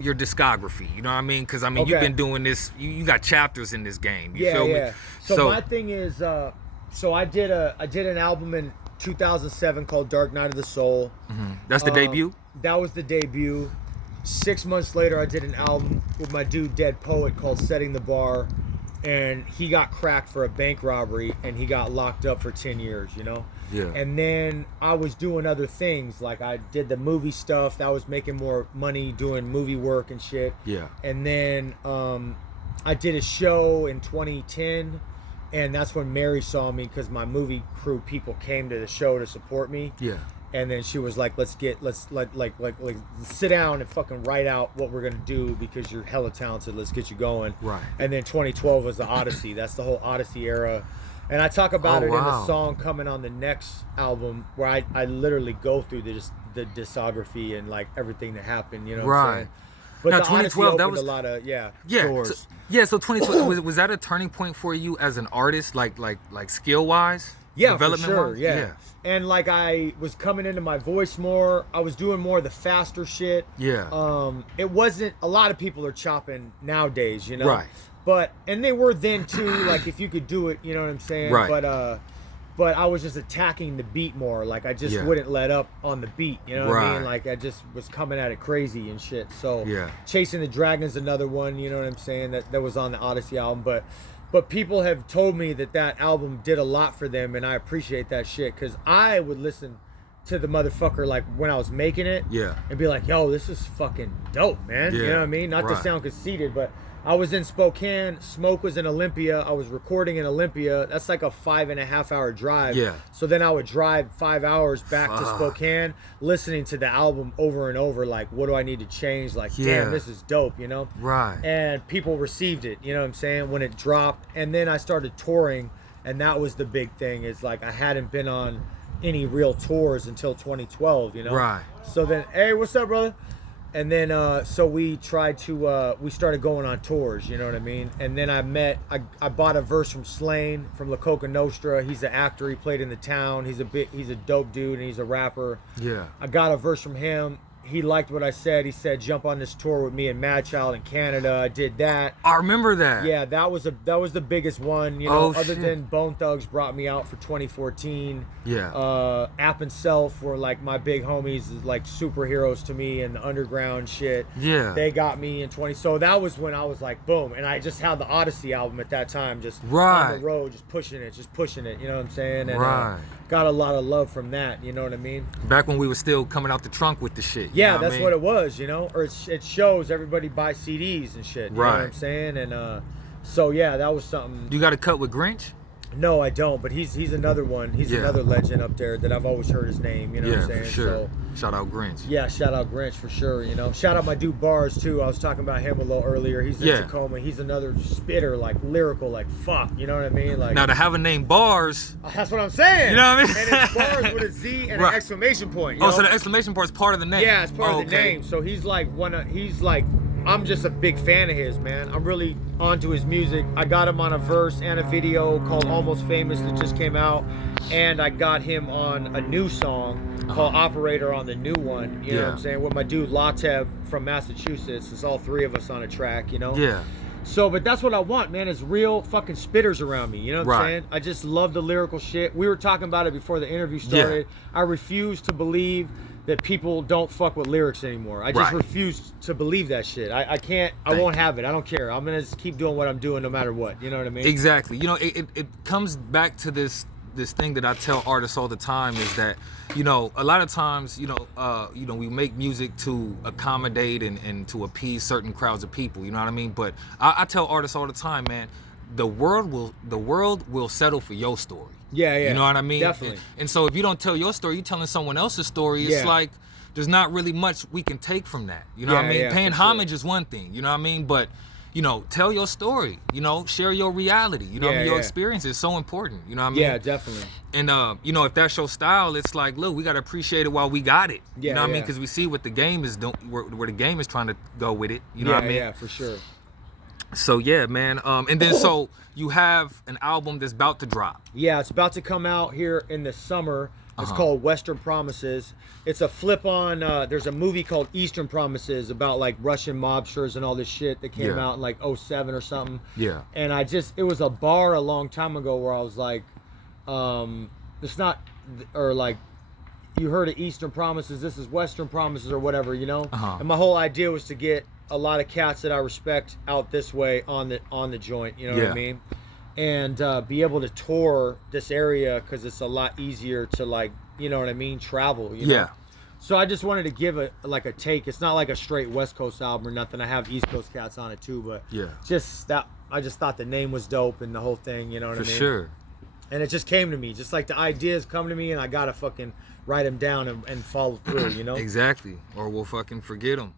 your discography? You know what I mean? Because I mean, you've been doing this. You got chapters in this game. You feel me? So my thing is, so I did an album in 2007 called Dark Night of the Soul. That's the debut. That was the debut. 6 months later, I did an album with my dude Dead Poet called Setting the Bar, and he got cracked for a bank robbery and he got locked up for 10 years, you know? Yeah. And then I was doing other things, like I did the movie stuff. That was making more money doing movie work and shit. Yeah. And then I did a show in 2010, and that's when Mary saw me because my movie crew people came to the show to support me. Yeah. And then she was like, let's sit down and fucking write out what we're gonna do because you're hella talented. Let's get you going. Right. And then 2012 was the Odyssey. That's the whole Odyssey era. And I talk about it in the song coming on the next album, where I literally go through the discography and like everything that happened. You know what I'm saying? But now, the 2012, that was a lot of doors. So 2012 was that a turning point for you as an artist, like skill wise? Yeah, for sure. Yeah. And like I was coming into my voice more. I was doing more of the faster shit. Yeah. It wasn't, a lot of people are chopping nowadays, you know. Right. And they were then too. Like if you could do it, you know what I'm saying. Right. But I was just attacking the beat more. Like I just wouldn't let up on the beat. You know what I mean? Like I just was coming at it crazy and shit. So Chasing the Dragon's another one. You know what I'm saying? That was on the Odyssey album, But people have told me that album did a lot for them, and I appreciate that shit, because I would listen to the motherfucker like when I was making it, and be like, yo, this is fucking dope, man. You know what I mean? Not to sound conceited, but I was in Spokane, Smoke was in Olympia, I was recording in Olympia. That's like a 5.5 hour drive. Yeah. So then I would drive 5 hours back to Spokane, listening to the album over and over, like, what do I need to change? Like, damn, this is dope, you know? Right. And people received it, you know what I'm saying, when it dropped. And then I started touring, and that was the big thing, is like I hadn't been on any real tours until 2012, you know? Right. So then, hey, what's up, brother? And then, so we started going on tours, you know what I mean? And then I bought a verse from Slane, from La Coca Nostra. He's an actor, he played in The Town. He's a dope dude, and he's a rapper. Yeah. I got a verse from him. He liked what I said. He said, jump on this tour with me and Madchild in Canada. I did that. I remember that. Yeah, that was the biggest one, you know, other than Bone Thugs brought me out for 2014. Yeah. App and Self were like my big homies, like superheroes to me, and the underground shit. Yeah. They got me in 20. So that was when I was like, boom. And I just had the Odyssey album at that time, just on the road, just pushing it, you know what I'm saying? And got a lot of love from that, you know what I mean? Back when we were still coming out the trunk with the shit. Yeah, that's what it was, you know? Or it shows everybody buy CDs and shit, you know what I'm saying? And so, yeah, that was something. You got a cut with Grinch? No, I don't, but he's another one. He's another legend up there that I've always heard his name, you know what I'm saying? For sure. So, shout out Grinch. Yeah, shout out Grinch for sure, you know. Shout out my dude Bars too. I was talking about him a little earlier. He's in Tacoma. He's another spitter, like lyrical, like fuck, you know what I mean? Like, now to have a name Bars. That's what I'm saying. You know what I mean? And it's Bars with a Z and an exclamation point. You know? So the exclamation point is part of the name. Yeah, it's part of the name. So he's like I'm just a big fan of his, man. I'm really onto his music. I got him on a verse and a video called Almost Famous that just came out, and I got him on a new song called Operator on the new one, you know what I'm saying, with my dude Lateb from Massachusetts. It's all three of us on a track, you know? Yeah. So, but that's what I want, man, is real fucking spitters around me, you know what I'm saying? I just love the lyrical shit. We were talking about it before the interview started. I refuse to believe that people don't fuck with lyrics anymore. I just refuse to believe that shit. I can't, I won't have it. I don't care. I'm gonna just keep doing what I'm doing no matter what. You know what I mean? Exactly. You know, it comes back to this thing that I tell artists all the time, is that, you know, a lot of times, you know, we make music to accommodate and to appease certain crowds of people. You know what I mean? But I tell artists all the time, man, the world will settle for your story. Yeah. You know what I mean? Definitely. And so if you don't tell your story, you're telling someone else's story. It's like there's not really much we can take from that. You know what I mean? Paying homage is one thing, you know what I mean? But, you know, tell your story, you know, share your reality, you know, your experience is so important, you know what I mean? Yeah, definitely. And, you know, if that's your style, it's like, look, we got to appreciate it while we got it. You know what I mean? Because we see what the game is doing, where the game is trying to go with it. You know what I mean? Yeah, for sure. So yeah, man. And then so you have an album that's about to drop. Yeah, it's about to come out here in the summer. It's called Western Promises. It's a flip on. There's a movie called Eastern Promises about like Russian mobsters and all this shit that came out in like 07 or something. Yeah. And it was a bar a long time ago where I was like, it's not, or like, you heard of Eastern Promises, this is Western Promises or whatever, you know? And my whole idea was to get a lot of cats that I respect out this way on the joint, you know what I mean? And be able to tour this area because it's a lot easier to, like, you know what I mean, travel, you know? So I just wanted to give a take. It's not like a straight West Coast album or nothing. I have East Coast cats on it too, but just that, I just thought the name was dope and the whole thing, you know what I mean? For sure. And it just came to me, just like the ideas come to me, and I gotta fucking write them down and follow through, you know? Exactly. Or we'll fucking forget them.